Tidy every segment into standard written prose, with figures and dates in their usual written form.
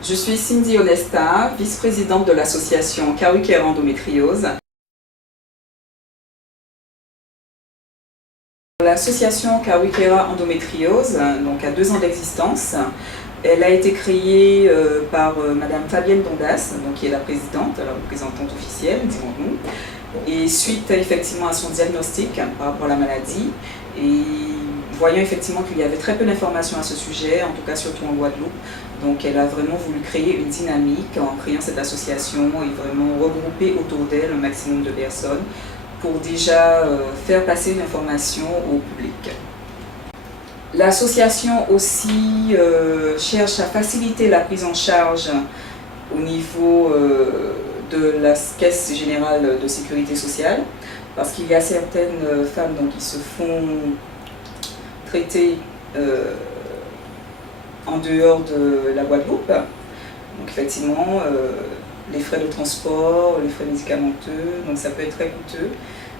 Je suis Cindy Onesta, vice-présidente de l'association Kawikera Endométriose. L'association Kawikera Endométriose donc, a 2 ans d'existence. Elle a été créée par Madame Fabienne Dondas, donc, qui est la présidente, la représentante officielle, dirons-nous. Et suite effectivement à son diagnostic par rapport à la maladie, et voyant effectivement qu'il y avait très peu d'informations à ce sujet, en tout cas surtout en Guadeloupe, donc elle a vraiment voulu créer une dynamique en créant cette association et vraiment regrouper autour d'elle un maximum de personnes pour déjà faire passer une information au public. L'association aussi cherche à faciliter la prise en charge au niveau de la Caisse générale de sécurité sociale, parce qu'il y a certaines femmes donc, qui se font traiter en dehors de la Guadeloupe. Donc effectivement, les frais de transport, les frais médicamenteux, donc ça peut être très coûteux.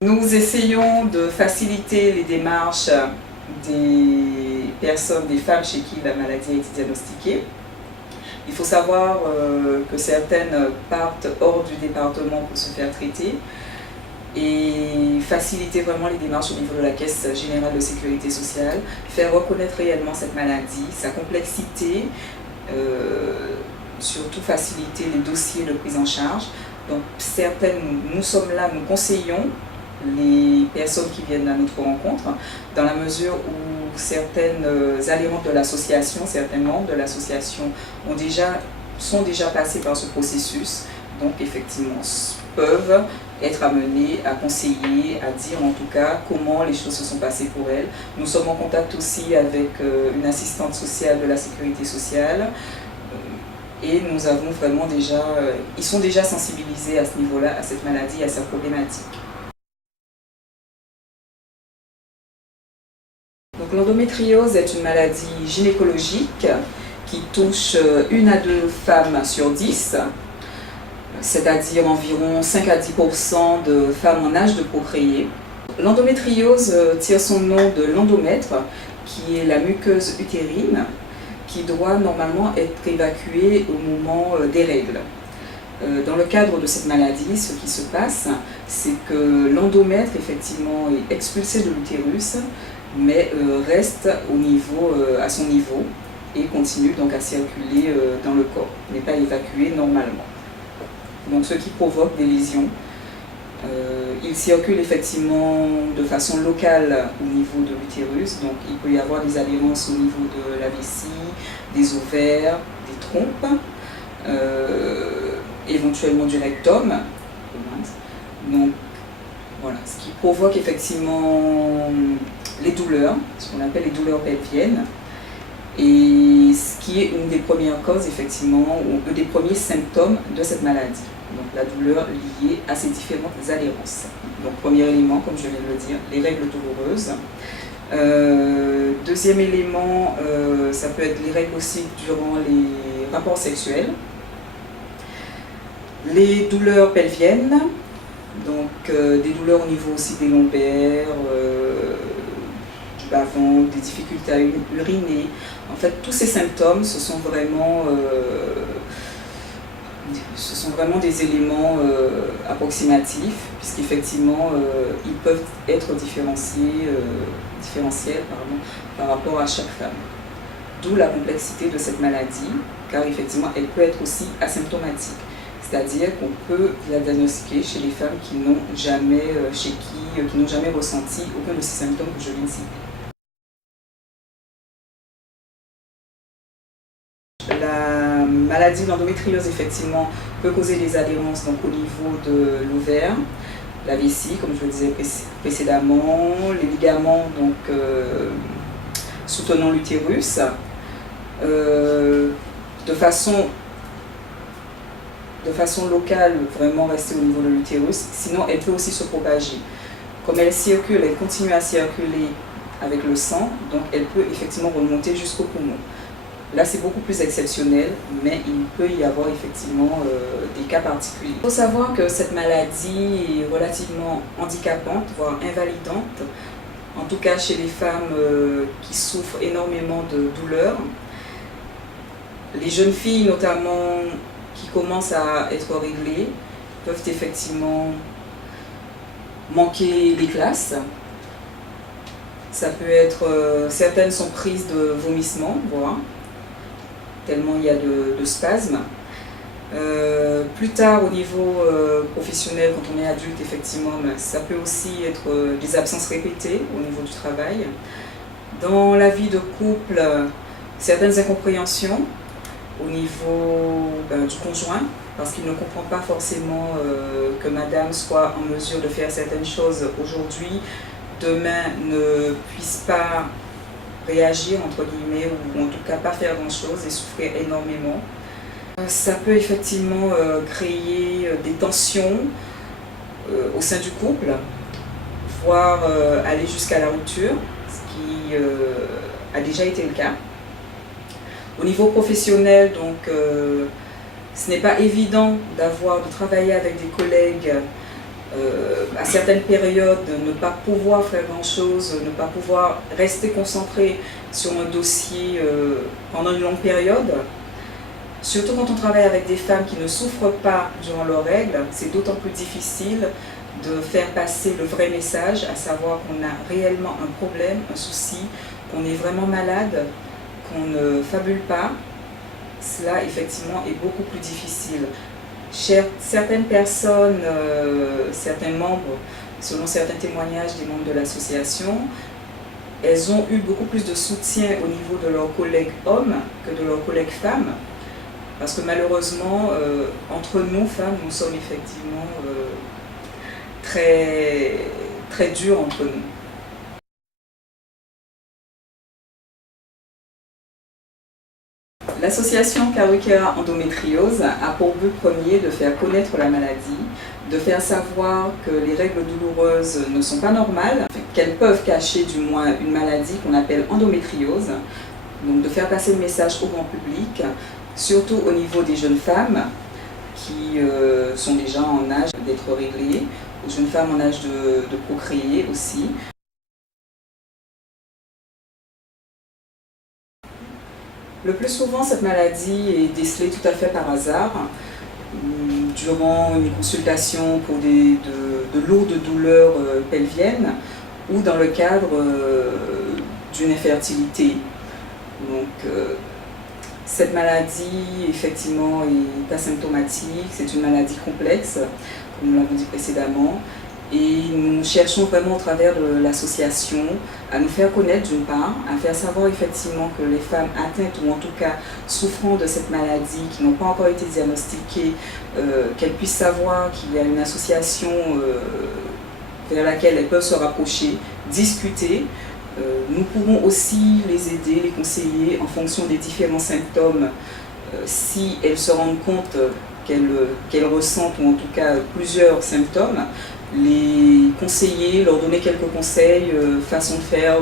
Nous essayons de faciliter les démarches des personnes, des femmes chez qui la maladie a été diagnostiquée. Il faut savoir que certaines partent hors du département pour se faire traiter et faciliter vraiment les démarches au niveau de la Caisse générale de sécurité sociale, faire reconnaître réellement cette maladie, sa complexité, surtout faciliter les dossiers de prise en charge. Donc nous sommes là, nous conseillons les personnes qui viennent à notre rencontre, dans la mesure où certaines adhérentes de l'association, certains membres de l'association sont déjà passés par ce processus, donc effectivement peuvent être amenés à conseiller, à dire en tout cas comment les choses se sont passées pour elles. Nous sommes en contact aussi avec une assistante sociale de la sécurité sociale et nous avons vraiment ils sont déjà sensibilisés à ce niveau-là, à cette maladie, à sa problématique. Donc l'endométriose est une maladie gynécologique qui touche 1 à 2 femmes sur 10, c'est-à-dire environ 5 à 10% de femmes en âge de procréer. L'endométriose tire son nom de l'endomètre, qui est la muqueuse utérine, qui doit normalement être évacuée au moment des règles. Dans le cadre de cette maladie, ce qui se passe, c'est que l'endomètre effectivement est expulsé de l'utérus, mais reste à son niveau et continue donc à circuler dans le corps, n'est pas évacué normalement. Donc ce qui provoque des lésions. Il circule effectivement de façon locale au niveau de l'utérus, donc il peut y avoir des adhérences au niveau de la vessie, des ovaires, des trompes, éventuellement du rectum. Donc voilà, ce qui provoque effectivement les douleurs, ce qu'on appelle les douleurs pelviennes, et ce qui est une des premières causes effectivement, ou un des premiers symptômes de cette maladie. Donc la douleur liée à ces différentes adhérences. Donc premier élément, comme je viens de le dire, les règles douloureuses. Deuxième élément, ça peut être les règles aussi durant les rapports sexuels. Les douleurs pelviennes, donc des douleurs au niveau aussi des lombaires, du bas-ventre, des difficultés à uriner. En fait, tous ces symptômes, ce sont vraiment des éléments approximatifs, puisqu'effectivement, ils peuvent être différentiels par rapport à chaque femme. D'où la complexité de cette maladie, car effectivement, elle peut être aussi asymptomatique. C'est-à-dire qu'on peut la diagnostiquer chez les femmes qui n'ont jamais ressenti aucun de ces symptômes que je viens de citer. La maladie de l'endométriose, effectivement, peut causer des adhérences donc, au niveau de l'ovaire, la vessie, comme je le disais précédemment, les ligaments donc, soutenant l'utérus, de façon locale, vraiment rester au niveau de l'utérus, sinon elle peut aussi se propager. Comme elle circule, elle continue à circuler avec le sang, donc elle peut effectivement remonter jusqu'au poumon. Là, c'est beaucoup plus exceptionnel, mais il peut y avoir effectivement des cas particuliers. Il faut savoir que cette maladie est relativement handicapante, voire invalidante, en tout cas chez les femmes qui souffrent énormément de douleurs. Les jeunes filles notamment qui commencent à être réglées peuvent effectivement manquer les classes. Ça peut être, certaines sont prises de vomissements, voilà, tellement il y a de spasmes. Plus tard, au niveau professionnel, quand on est adulte, effectivement, ça peut aussi être des absences répétées au niveau du travail. Dans la vie de couple, certaines incompréhensions au niveau du conjoint, parce qu'il ne comprend pas forcément que madame soit en mesure de faire certaines choses aujourd'hui, demain ne puisse pas réagir, entre guillemets, ou en tout cas pas faire grand-chose et souffrir énormément. Ça peut effectivement créer des tensions au sein du couple, voire aller jusqu'à la rupture, ce qui a déjà été le cas. Au niveau professionnel, donc, ce n'est pas évident de travailler avec des collègues à certaines périodes, ne pas pouvoir faire grand-chose, ne pas pouvoir rester concentré sur un dossier pendant une longue période. Surtout quand on travaille avec des femmes qui ne souffrent pas durant leurs règles, c'est d'autant plus difficile de faire passer le vrai message, à savoir qu'on a réellement un problème, un souci, qu'on est vraiment malade, qu'on ne fabule pas. Cela, effectivement, est beaucoup plus difficile. Certaines personnes, certains membres, selon certains témoignages des membres de l'association, elles ont eu beaucoup plus de soutien au niveau de leurs collègues hommes que de leurs collègues femmes. Parce que malheureusement, entre nous, femmes, nous sommes effectivement très durs entre nous. L'association Kawikera Endométriose a pour but premier de faire connaître la maladie, de faire savoir que les règles douloureuses ne sont pas normales, qu'elles peuvent cacher du moins une maladie qu'on appelle endométriose, donc de faire passer le message au grand public, surtout au niveau des jeunes femmes qui sont déjà en âge d'être réglées, aux jeunes femmes en âge de procréer aussi. Le plus souvent, cette maladie est décelée tout à fait par hasard, durant une consultation pour de lourdes douleurs pelviennes ou dans le cadre d'une infertilité. Donc, cette maladie, effectivement, est asymptomatique, c'est une maladie complexe, comme nous l'avons dit précédemment, et nous cherchons vraiment au travers de l'association à nous faire connaître d'une part, à faire savoir effectivement que les femmes atteintes ou en tout cas souffrant de cette maladie, qui n'ont pas encore été diagnostiquées, qu'elles puissent savoir qu'il y a une association vers laquelle elles peuvent se rapprocher, discuter. Nous pourrons aussi les aider, les conseiller en fonction des différents symptômes, si elles se rendent compte qu'elles ressentent, ou en tout cas plusieurs symptômes, les conseiller, leur donner quelques conseils, façon de faire,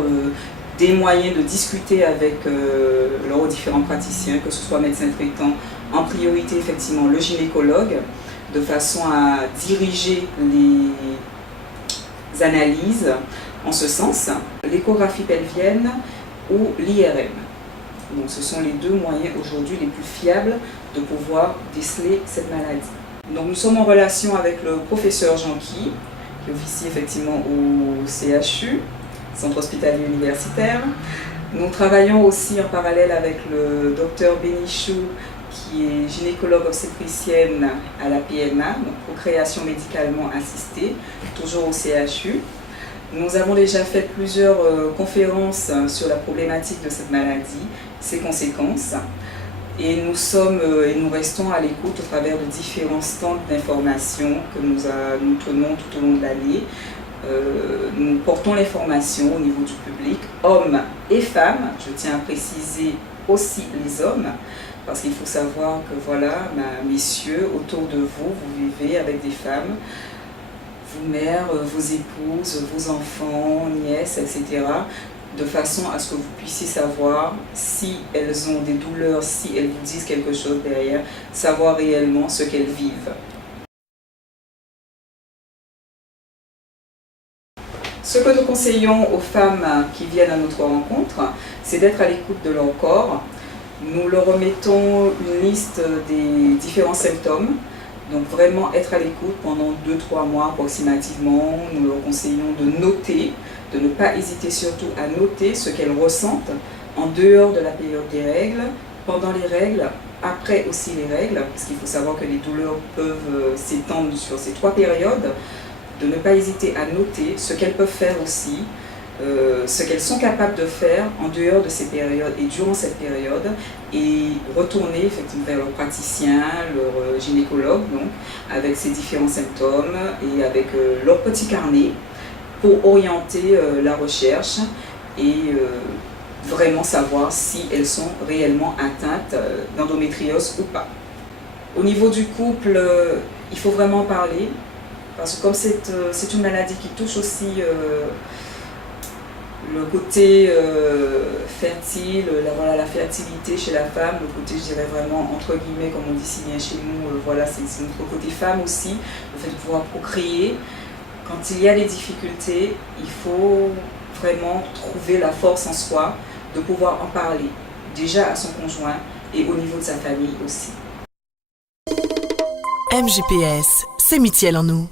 des moyens de discuter avec leurs différents praticiens, que ce soit médecin traitant, en priorité effectivement le gynécologue, de façon à diriger les analyses en ce sens, l'échographie pelvienne ou l'IRM. Donc ce sont les deux moyens aujourd'hui les plus fiables de pouvoir déceler cette maladie. Donc nous sommes en relation avec le professeur Jean-Qui, qui officie effectivement au CHU, Centre Hospitalier Universitaire. Nous travaillons aussi en parallèle avec le docteur Bénichou, qui est gynécologue obstétricienne à la PMA, donc procréation médicalement assistée, toujours au CHU. Nous avons déjà fait plusieurs conférences sur la problématique de cette maladie, ses conséquences, et nous restons à l'écoute au travers de différents stands d'information que nous tenons tout au long de l'année. Nous portons l'information au niveau du public, hommes et femmes, je tiens à préciser aussi les hommes, parce qu'il faut savoir que voilà, messieurs, autour de vous, vous vivez avec des femmes, vos mères, vos épouses, vos enfants, nièces, etc., de façon à ce que vous puissiez savoir si elles ont des douleurs, si elles vous disent quelque chose derrière, savoir réellement ce qu'elles vivent. Ce que nous conseillons aux femmes qui viennent à notre rencontre, c'est d'être à l'écoute de leur corps, Nous leur remettons une liste des différents symptômes. Donc vraiment être à l'écoute pendant 2-3 mois approximativement. Nous leur conseillons de noter, de ne pas hésiter surtout à noter ce qu'elles ressentent en dehors de la période des règles, pendant les règles, après aussi les règles, parce qu'il faut savoir que les douleurs peuvent s'étendre sur ces 3 périodes. De ne pas hésiter à noter ce qu'elles peuvent faire aussi, ce qu'elles sont capables de faire en dehors de ces périodes et durant cette période, et retourner effectivement vers leur praticien, leur gynécologue, donc, avec ces différents symptômes et avec leur petit carnet pour orienter la recherche et vraiment savoir si elles sont réellement atteintes d'endométriose ou pas. Au niveau du couple, il faut vraiment parler, parce que comme c'est une maladie qui touche aussi le côté fertile, voilà, la fertilité chez la femme, le côté, je dirais vraiment, entre guillemets, comme on dit si bien chez nous, voilà, c'est notre côté femme aussi, le fait de pouvoir procréer. Quand il y a des difficultés, il faut vraiment trouver la force en soi de pouvoir en parler, déjà à son conjoint et au niveau de sa famille aussi. MGPS, c'est mutuel en nous.